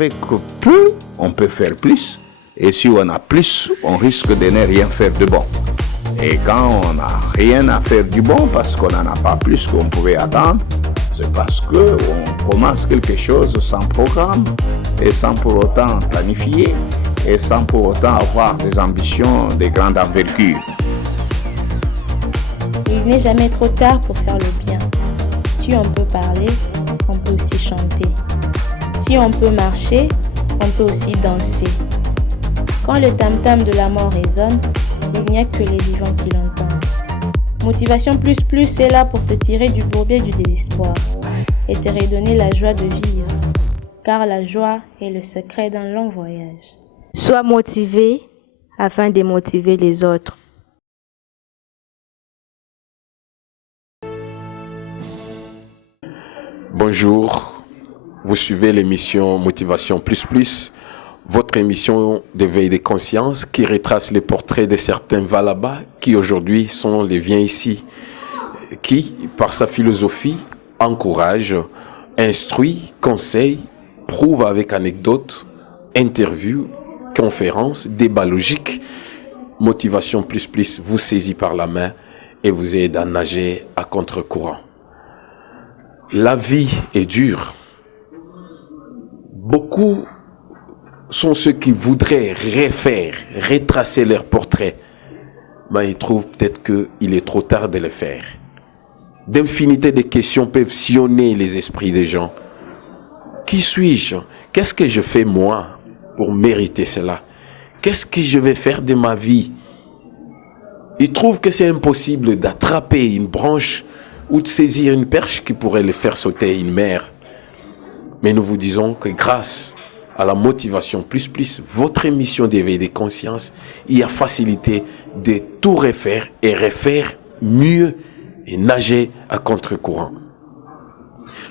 avec peu, on peut faire plus. Et si on a plus, on risque de ne rien faire de bon. Et quand on n'a rien à faire du bon, parce qu'on n'en a pas plus qu'on pouvait attendre, c'est parce qu'on commence quelque chose sans programme et sans pour autant planifier et sans pour autant avoir des ambitions de grande envergure. Il n'est jamais trop tard pour faire le bien. Si on peut parler, on peut aussi chanter. Si on peut marcher, on peut aussi danser. Quand le tam-tam de la mort résonne, il n'y a que les vivants qui l'entendent. Motivation plus est là pour te tirer du bourbier du désespoir et te redonner la joie de vivre, car la joie est le secret d'un long voyage. Sois motivé afin de motiver les autres. Bonjour, vous suivez l'émission Motivation Plus, votre émission d'éveil des consciences qui retrace les portraits de certains va là-bas qui aujourd'hui sont les viens ici, qui, par sa philosophie, encourage, instruit, conseille, prouve avec anecdotes, interviews, conférences, débats logiques. Motivation Plus vous saisit par la main et vous aide à nager à contre-courant. La vie est dure. Beaucoup sont ceux qui voudraient retracer leur portrait. Mais ils trouvent peut-être qu'il est trop tard de le faire. D'infinités de questions peuvent sillonner les esprits des gens. Qui suis-je? Qu'est-ce que je fais moi pour mériter cela? Qu'est-ce que je vais faire de ma vie? Ils trouvent que c'est impossible d'attraper une branche ou de saisir une perche qui pourrait les faire sauter une mer. Mais nous vous disons que grâce à la motivation plus, votre émission d'éveil des consciences, il y a facilité de tout refaire et refaire mieux et nager à contre-courant.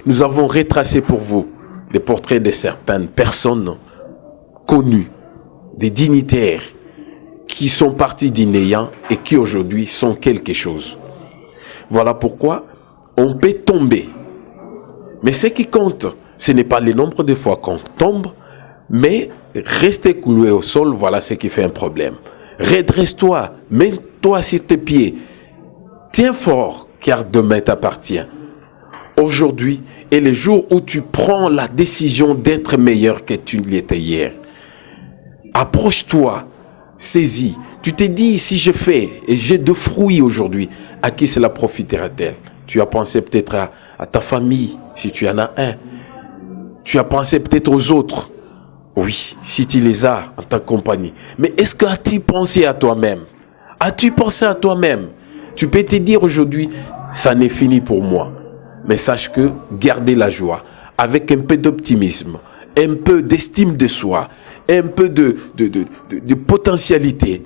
Nous avons retracé pour vous les portraits de certaines personnes connues, des dignitaires qui sont partis du néant et qui aujourd'hui sont quelque chose. Voilà pourquoi on peut tomber. Mais ce qui compte, ce n'est pas le nombre de fois qu'on tombe, mais rester cloué au sol, voilà ce qui fait un problème. Redresse-toi, mets-toi sur tes pieds. Tiens fort, car demain t'appartient. Aujourd'hui est le jour où tu prends la décision d'être meilleur que tu l'étais hier. Approche-toi, saisis. Tu te dis, si je fais et j'ai de fruits aujourd'hui, à qui cela profitera-t-elle? Tu as pensé peut-être à ta famille, si tu en as un. Tu as pensé peut-être aux autres. Oui, si tu les as en ta compagnie. Mais est-ce que as-tu pensé à toi-même? As-tu pensé à toi-même? Tu peux te dire aujourd'hui, ça n'est fini pour moi. Mais sache que gardez la joie avec un peu d'optimisme, un peu d'estime de soi, un peu de potentialité.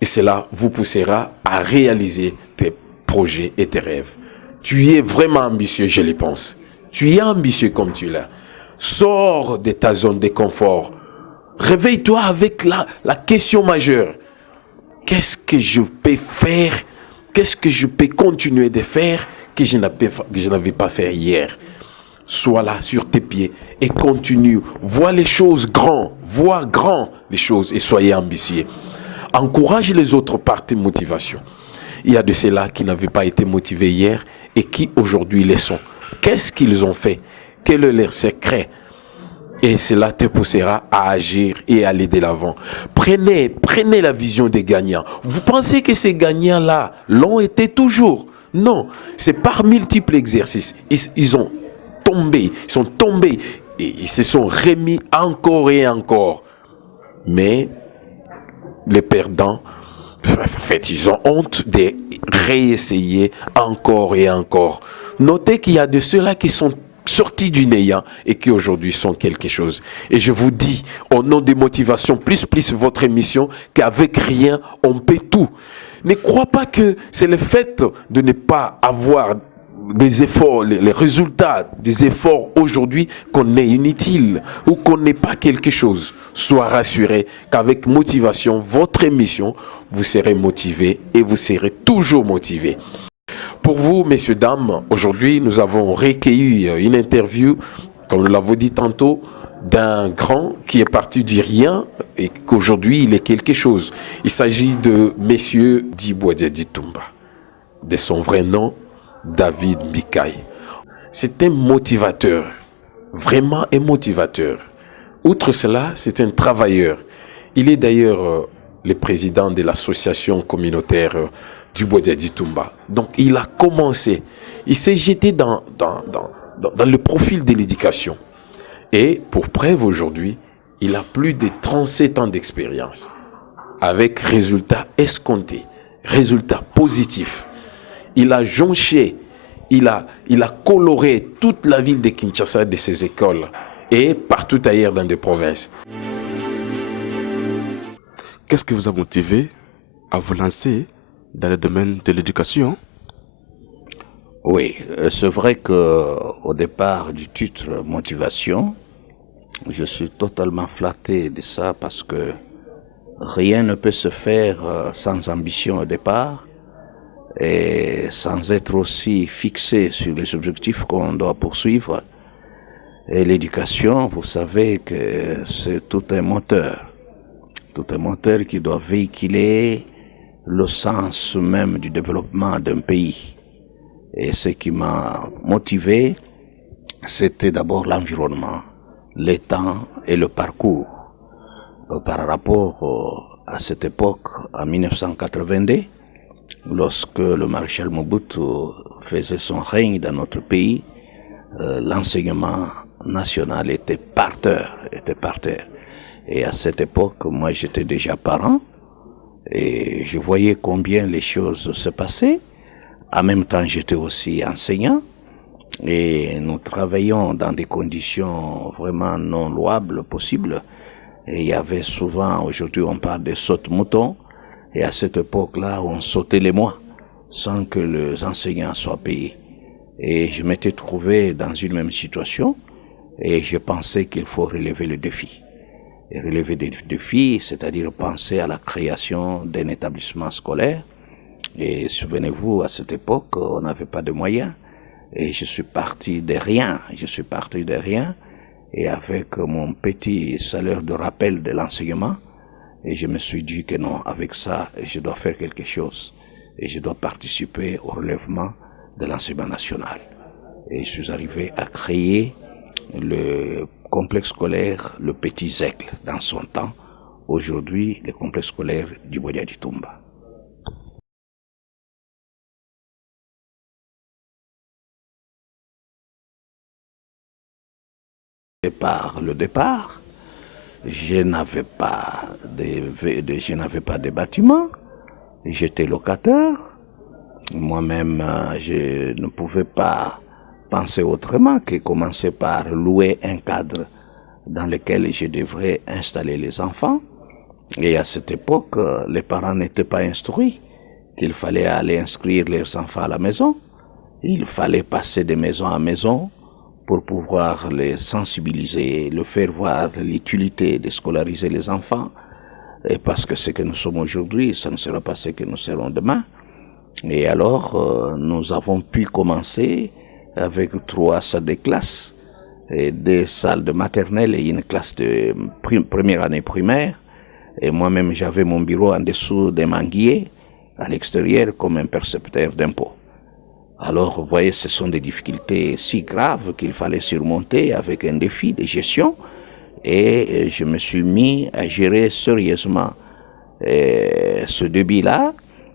Et cela vous poussera à réaliser tes projets et tes rêves. Tu es vraiment ambitieux, je le pense. Tu es ambitieux comme tu l'as. Sors de ta zone de confort. Réveille-toi avec la question majeure. Qu'est-ce que je peux faire? Qu'est-ce que je peux continuer de faire que je n'avais pas fait hier? Sois là sur tes pieds et continue. Vois les choses grands. Vois grand les choses et soyez ambitieux. Encourage les autres par tes motivations. Il y a de ceux-là qui n'avaient pas été motivés hier et qui aujourd'hui le sont. Qu'est-ce qu'ils ont fait? Quel est leur secret? Et cela te poussera à agir et à aller de l'avant. Prenez la vision des gagnants. Vous pensez que ces gagnants-là l'ont été toujours? Non, c'est par multiples exercices. Ils sont tombés et ils se sont remis encore et encore. Mais les perdants, en fait, ils ont honte de réessayer encore et encore. Notez qu'il y a de ceux-là qui sont sortis du néant et qui aujourd'hui sont quelque chose. Et je vous dis, au nom des motivations plus votre émission, qu'avec rien, on peut tout. Ne crois pas que c'est le fait de ne pas avoir des efforts, les résultats des efforts aujourd'hui qu'on est inutile ou qu'on n'est pas quelque chose. Sois rassuré qu'avec motivation, votre émission, vous serez motivé et vous serez toujours motivé. Pour vous, messieurs, dames, aujourd'hui, nous avons recueilli une interview, comme nous l'avons dit tantôt, d'un grand qui est parti du rien et qu'aujourd'hui il est quelque chose. Il s'agit de Messieurs Dibouadiadi Toumba, de son vrai nom, David Mbikaï. C'est un motivateur, vraiment un motivateur. Outre cela, c'est un travailleur. Il est d'ailleurs le président de l'association communautaire du Bouadiadi Toumba. Donc il a commencé, il s'est jeté dans le profil de l'éducation. Et pour preuve aujourd'hui, il a plus de 37 ans d'expérience avec résultats escomptés, résultats positifs. Il a jonché, il a coloré toute la ville de Kinshasa de ses écoles et partout ailleurs dans des provinces. Qu'est-ce qui vous a motivé à vous lancer dans le domaine de l'éducation? Oui, c'est vrai que au départ du titre motivation, je suis totalement flatté de ça parce que rien ne peut se faire sans ambition au départ et sans être aussi fixé sur les objectifs qu'on doit poursuivre. Et l'éducation, vous savez que c'est tout un moteur qui doit véhiculer le sens même du développement d'un pays. Et ce qui m'a motivé, c'était d'abord l'environnement, les temps et le parcours. Par rapport à cette époque, en 1982, lorsque le maréchal Mobutu faisait son règne dans notre pays, l'enseignement national était par terre. Et à cette époque, moi j'étais déjà parent et je voyais combien les choses se passaient. En même temps, j'étais aussi enseignant et nous travaillions dans des conditions vraiment non louables possibles. Et il y avait souvent, aujourd'hui on parle de saute-mouton, et à cette époque-là, on sautait les mois sans que les enseignants soient payés. Et je m'étais trouvé dans une même situation et je pensais qu'il faut relever le défi. Et relever des défis, c'est-à-dire penser à la création d'un établissement scolaire. Et souvenez-vous, à cette époque, on n'avait pas de moyens. Et je suis parti de rien. Et avec mon petit salaire de rappel de l'enseignement, et je me suis dit que non, avec ça, je dois faire quelque chose. Et je dois participer au relèvement de l'enseignement national. Et je suis arrivé à créer le complexe scolaire Le Petit Aigle dans son temps. Aujourd'hui, le complexe scolaire du Bouadiadi Toumba. Par le départ, je n'avais pas de bâtiment, j'étais locataire. Moi-même, je ne pouvais pas penser autrement que commencer par louer un cadre dans lequel je devrais installer les enfants. Et à cette époque, les parents n'étaient pas instruits qu'il fallait aller inscrire leurs enfants à la maison. Il fallait passer de maison à maison pour pouvoir les sensibiliser, leur faire voir l'utilité de scolariser les enfants. Et parce que ce que nous sommes aujourd'hui, ça ne sera pas ce que nous serons demain. Et alors, nous avons pu commencer avec 3 salles de classe, et 2 salles de maternelle et une classe de première année primaire. Et moi-même, j'avais mon bureau en dessous des manguiers, à l'extérieur, comme un percepteur d'impôts. Alors, vous voyez, ce sont des difficultés si graves qu'il fallait surmonter avec un défi de gestion. Et je me suis mis à gérer sérieusement ce débit-là,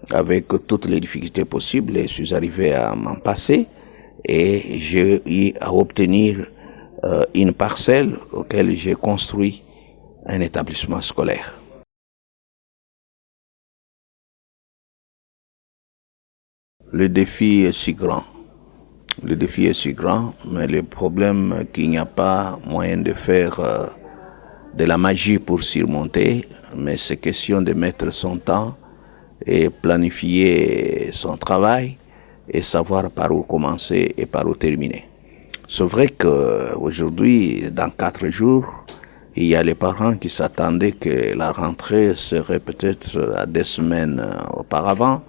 avec toutes les difficultés possibles. Et je suis arrivé à m'en passer. Et j'ai eu à obtenir une parcelle auquel j'ai construit un établissement scolaire. Le défi est si grand. Mais le problème est qu'il n'y a pas moyen de faire de la magie pour surmonter, mais c'est question de mettre son temps et planifier son travail et savoir par où commencer et par où terminer. C'est vrai qu'aujourd'hui, dans 4 jours, il y a les parents qui s'attendaient que la rentrée serait peut-être à 2 semaines auparavant.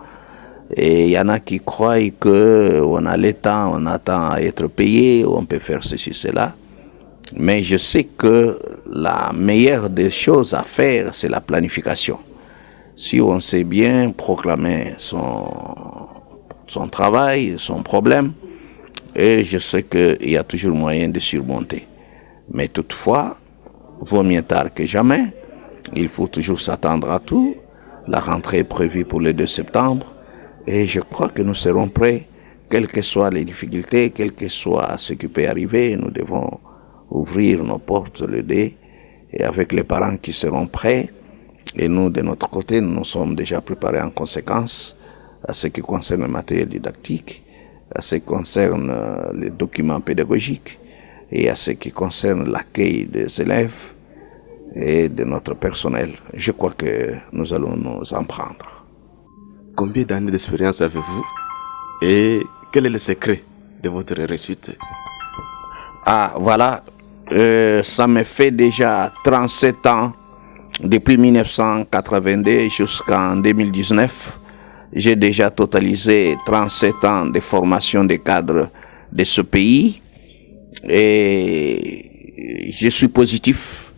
Et il y en a qui croient qu'on a le temps, on attend à être payé, on peut faire ceci, cela. Mais je sais que la meilleure des choses à faire, c'est la planification. Si on sait bien proclamer son travail, son problème, et je sais qu'il y a toujours moyen de surmonter. Mais toutefois, vaut mieux tard que jamais. Il faut toujours s'attendre à tout. La rentrée est prévue pour le 2 septembre. Et je crois que nous serons prêts, quelles que soient les difficultés, quel que soit ce qui peut arriver. Nous devons ouvrir nos portes le 2 et avec les parents qui seront prêts. Et nous, de notre côté, nous nous sommes déjà préparés en conséquence à ce qui concerne le matériel didactique, à ce qui concerne les documents pédagogiques et à ce qui concerne l'accueil des élèves et de notre personnel. Je crois que nous allons nous en prendre. Combien d'années d'expérience avez-vous et quel est le secret de votre réussite? Ah, voilà, ça me fait déjà 37 ans. Depuis 1982 jusqu'en 2019, j'ai déjà totalisé 37 ans de formation des cadres de ce pays et je suis positif,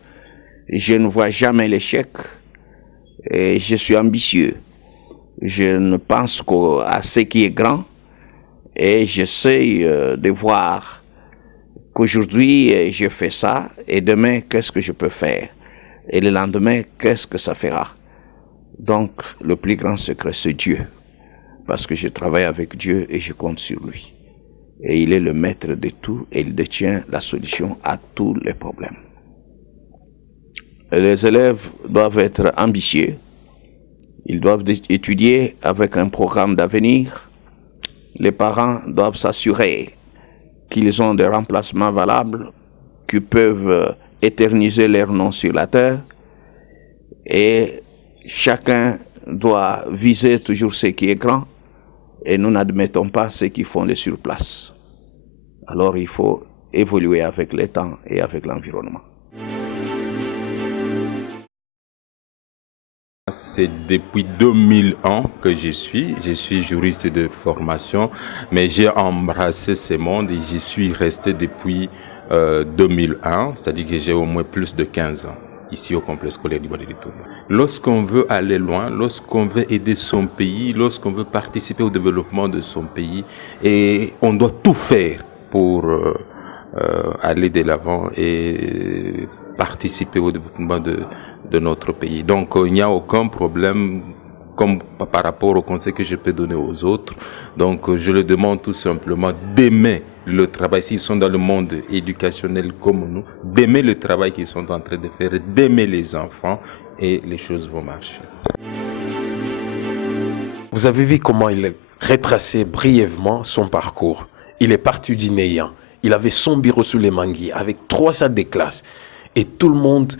je ne vois jamais l'échec et je suis ambitieux. Je ne pense qu'à ce qui est grand et j'essaie de voir qu'aujourd'hui je fais ça et demain qu'est-ce que je peux faire. Et le lendemain, qu'est-ce que ça fera? Donc, le plus grand secret, c'est Dieu. Parce que je travaille avec Dieu et je compte sur lui. Et il est le maître de tout et il détient la solution à tous les problèmes. Et les élèves doivent être ambitieux. Ils doivent étudier avec un programme d'avenir. Les parents doivent s'assurer qu'ils ont des remplacements valables, qu'ils peuvent éterniser leur nom sur la terre et chacun doit viser toujours ce qui est grand et nous n'admettons pas ceux qui font les surplaces. Alors il faut évoluer avec le temps et avec l'environnement. C'est depuis 2001 que je suis juriste de formation, mais j'ai embrassé ce monde et j'y suis resté depuis 2001, c'est-à-dire que j'ai au moins plus de 15 ans ici au complexe scolaire du Bois de Litouma. Lorsqu'on veut aller loin, lorsqu'on veut aider son pays, lorsqu'on veut participer au développement de son pays, et on doit tout faire pour aller de l'avant et participer au développement de notre pays. Donc il n'y a aucun problème comme par rapport au conseil que je peux donner aux autres. Donc je leur demande tout simplement d'aimer le travail, s'ils sont dans le monde éducationnel comme nous, d'aimer le travail qu'ils sont en train de faire, d'aimer les enfants et les choses vont marcher. Vous avez vu comment il a retracé brièvement son parcours. Il est parti du néant. Il avait son bureau sous les manguiers avec 3 salles de classe et tout le monde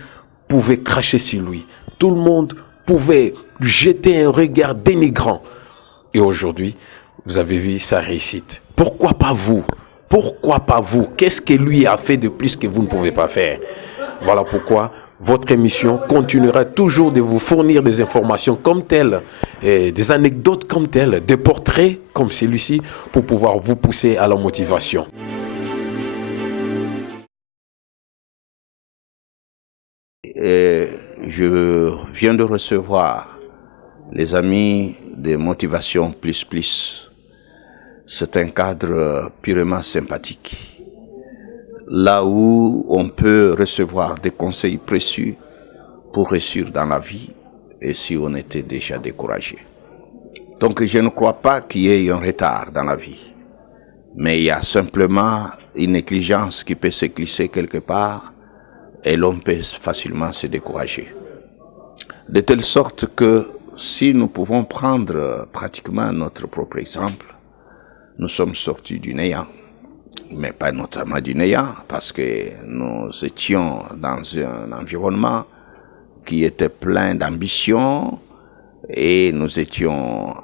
pouvait cracher sur lui. Tout le monde pouvait lui jeter un regard dénigrant. Et aujourd'hui, vous avez vu sa réussite. Pourquoi pas vous? Pourquoi pas vous? Qu'est-ce que lui a fait de plus que vous ne pouvez pas faire? Voilà pourquoi votre émission continuera toujours de vous fournir des informations comme telles, des anecdotes comme telles, des portraits comme celui-ci pour pouvoir vous pousser à la motivation. Je viens de recevoir les amis de Motivation Plus Plus. C'est un cadre purement sympathique. Là où on peut recevoir des conseils précieux pour réussir dans la vie et si on était déjà découragé. Donc je ne crois pas qu'il y ait un retard dans la vie. Mais il y a simplement une négligence qui peut se glisser quelque part et l'on peut facilement se décourager. De telle sorte que si nous pouvons prendre pratiquement notre propre exemple, nous sommes sortis du néant, mais pas notamment du néant, parce que nous étions dans un environnement qui était plein d'ambition et nous étions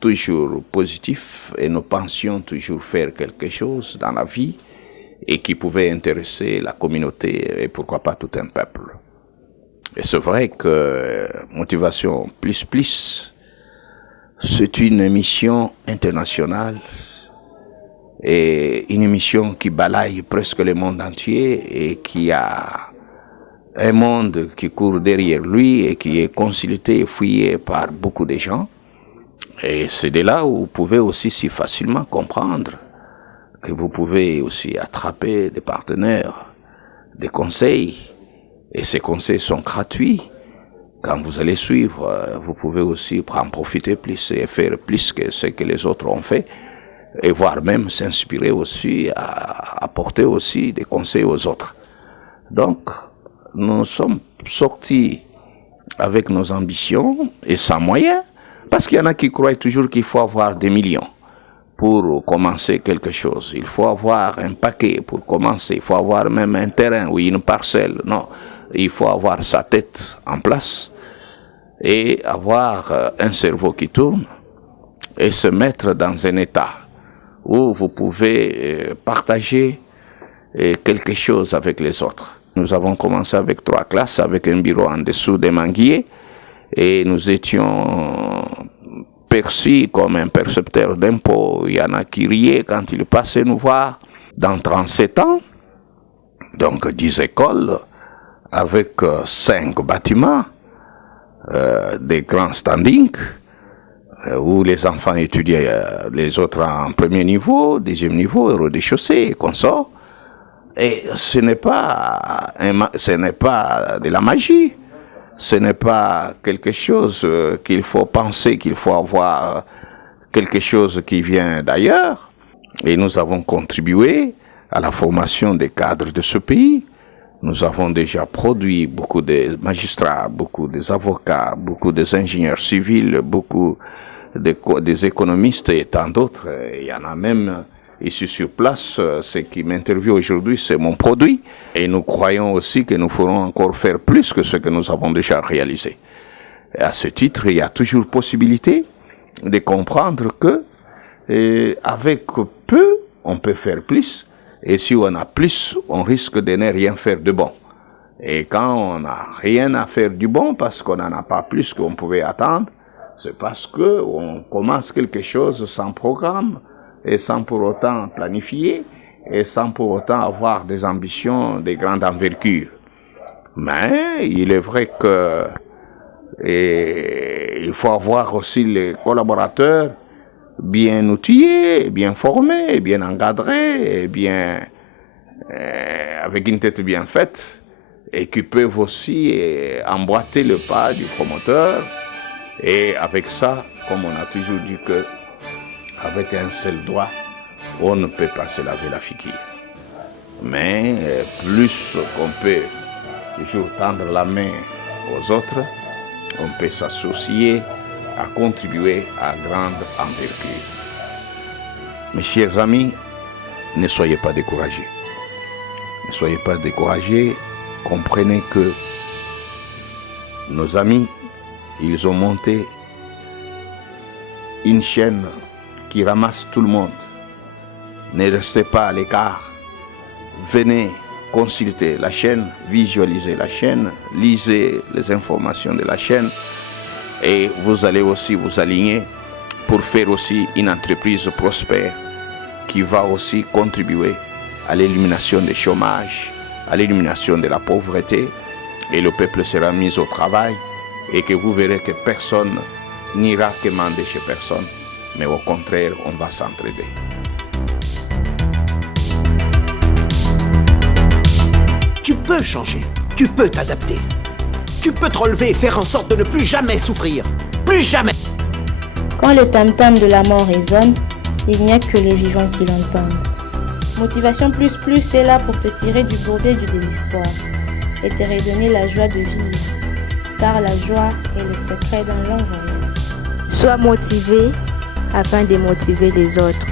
toujours positifs et nous pensions toujours faire quelque chose dans la vie et qui pouvait intéresser la communauté et pourquoi pas tout un peuple. Et c'est vrai que Motivation Plus Plus, c'est une mission internationale et une émission qui balaye presque le monde entier et qui a un monde qui court derrière lui et qui est consulté et fouillé par beaucoup de gens. Et c'est de là où vous pouvez aussi si facilement comprendre que vous pouvez aussi attraper des partenaires, des conseils, et ces conseils sont gratuits. Quand vous allez suivre, vous pouvez aussi en profiter plus et faire plus que ce que les autres ont fait, et voire même s'inspirer aussi, à apporter aussi des conseils aux autres. Donc, nous sommes sortis avec nos ambitions et sans moyens, parce qu'il y en a qui croient toujours qu'il faut avoir des millions pour commencer quelque chose. Il faut avoir un paquet pour commencer, il faut avoir même un terrain ou une parcelle. Non, il faut avoir sa tête en place et avoir un cerveau qui tourne et se mettre dans un état où vous pouvez partager quelque chose avec les autres. Nous avons commencé avec 3 classes, avec un bureau en dessous des manguiers, et nous étions perçus comme un percepteur d'impôts. Il y en a qui riaient quand ils passaient nous voir. Dans 37 ans, donc 10 écoles, avec 5 bâtiments, des grands standings, où les enfants étudiaient les autres en premier niveau, deuxième niveau, au rez-de-chaussée et consorts. Et ce n'est pas de la magie, ce n'est pas quelque chose qu'il faut penser, qu'il faut avoir quelque chose qui vient d'ailleurs. Et nous avons contribué à la formation des cadres de ce pays. Nous avons déjà produit beaucoup de magistrats, beaucoup d'avocats, beaucoup d'ingénieurs civils, beaucoup des économistes et tant d'autres. Il y en a même ici sur place. Ce qui m'interviewe aujourd'hui, c'est mon produit. Et nous croyons aussi que nous ferons encore faire plus que ce que nous avons déjà réalisé. Et à ce titre, il y a toujours possibilité de comprendre que avec peu, on peut faire plus. Et si on a plus, on risque de ne rien faire de bon. Et quand on n'a rien à faire du bon, parce qu'on n'en a pas plus qu'on pouvait attendre, c'est parce qu'on commence quelque chose sans programme, et sans pour autant planifier, et sans pour autant avoir des ambitions de grande envergure. Mais il est vrai que il faut avoir aussi les collaborateurs bien outillés, bien formés, bien encadrés, bien, avec une tête bien faite, et qui peuvent aussi emboîter le pas du promoteur. Et avec ça, comme on a toujours dit que avec un seul doigt, on ne peut pas se laver la figure. Mais plus qu'on peut toujours tendre la main aux autres, on peut s'associer à contribuer à grande envergure. Mes chers amis, ne soyez pas découragés. Ne soyez pas découragés. Comprenez que nos amis, ils ont monté une chaîne qui ramasse tout le monde. Ne restez pas à l'écart. Venez consulter la chaîne, visualiser la chaîne, lisez les informations de la chaîne et vous allez aussi vous aligner pour faire aussi une entreprise prospère qui va aussi contribuer à l'élimination du chômage, à l'élimination de la pauvreté, et le peuple sera mis au travail et que vous verrez que personne n'ira quémander chez personne, mais au contraire, on va s'entraider. Tu peux changer, tu peux t'adapter. Tu peux te relever et faire en sorte de ne plus jamais souffrir. Plus jamais. Quand le tam-tam de la mort résonne, il n'y a que les vivants qui l'entendent. Motivation plus plus est là pour te tirer du bourbier du désespoir et te redonner la joie de vivre. Car la joie est le secret d'un long voyage. Sois motivé afin de motiver les autres.